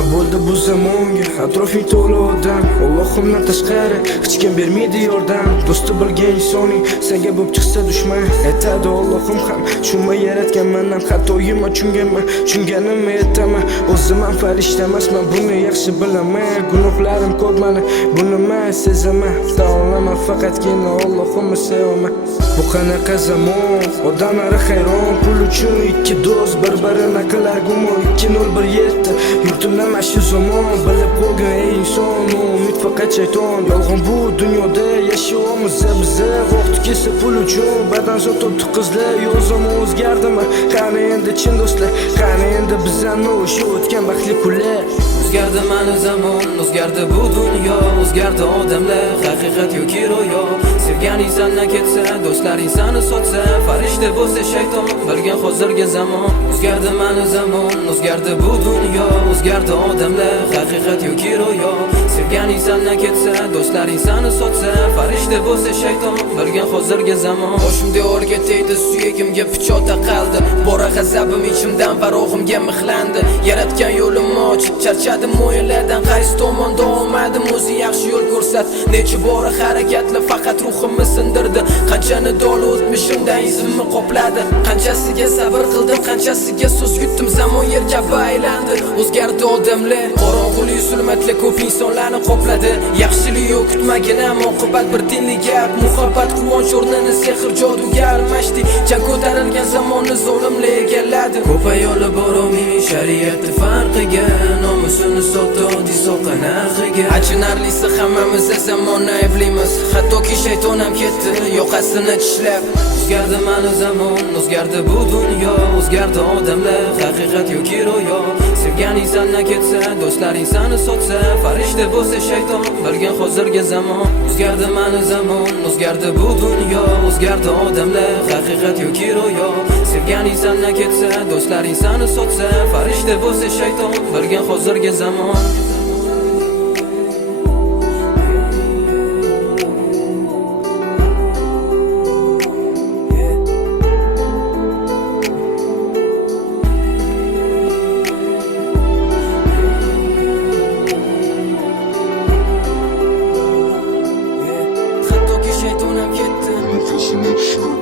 nima bo'ldi bu zamonga? Atrofing to'la odam, Allohimdan tashqari hech kim bermaydi yordam. Do'sti bilgan insoning senga bo'lib chiqsa dushman, aytadi Allohim ham shunday yaratganman ham. Xatoyimni tushunganimni aytaman. O'zim ham farishta emasman, buni yaxshi bilaman. Gunohlarim ko'p meni, buni men sezaman. Taolaman faqatgina Allohimni sevaman. Bu qanaqa zamon, odamlar hayron. Pul uchun ikki do'st bir-birini qilar gumon. 2017 yurtimda mana shu zamon. Bilib qo'ygan ey inson, umid faqat shayton. Yolg'on bu dunyoda yashayapmiz biz. Vaqt kelsa pul uchun badan sotibdi qizlar. Yo'q zamon o'zgardimi? Qani endi chin do'stlar, qani endi bizani o'sha o'tgan baxtli kunlar. O'zgardi mana zamon, o'zgardi bu dunyo, o'zgardi odamlar, haqiqat yoki ro'yo. Sevganing sendan ketsa, do'stlaring seni sotsa, farishta bo'lsa shayton, bilgan hozirgi zamon. O'zgardi mana zamon, o'zgardi bu dunyo, o'zgardi odamlar, haqiqat yoki ro'yo. Sevganing sendan ketsa, do'stlaring seni sotsa, farishta bo'lsa shayton, bilgan hozirgi zamon. Boshimda o'rga tegdi, suyagimga pichoq taqaldi, bora g'azabim ichimdan va ruhimga mixlandi. Yaratgan yo'limni ochib charchadim o'yinlardan, qaysi tomonda olmadim, o'zi yaxshi yo'l ko'rsat. Necha bora harakatlar faqat ruhimni sindirdi, qanchani doli o'tmishimdan izimni qopladi. Qanchasiga sabr qildim, qanchasiga so'z yutdim, zamon yer kabi aylandi. O'zgardi odamlar, qorong'ulik zulmatlar ko'p insonlarni qopladi. Yaxshilik yo'q kutmagin, ammo oqibat bir tinlik gap. Muhabbat quvonch o'rnini sehr joduga almashdi. Jang ko'tarilgan zamonni zolimlar egalladi. Ko'p ayollar bor umumiy shariatni farqiga, nomusini sotdi oddiy soqa narxiga. Achinarlisi hammamiz zamonni ayblaymiz, hattoki shayton ham ketdi yoqasini tishlab. O'zgardi mana zamon, o'zgardi bu dunyo, o'zgardi odamlar, haqiqat yoki ro'yo. Sevganing sendan ketsa, do'stlaring seni sotsa, farishta bo'lsa shayton, bilgan hozirgi zamon. O'zgardi mana zamon, o'zgardi bu dunyo, o'zgardi odamlar, haqiqat yoki ro'yo. Sevganing sendan ketsa, do'stlaring seni sotsa, farishta bo'lsa shayton, bilgan hozirgi zamon. Hattoki shayton ham ketdi.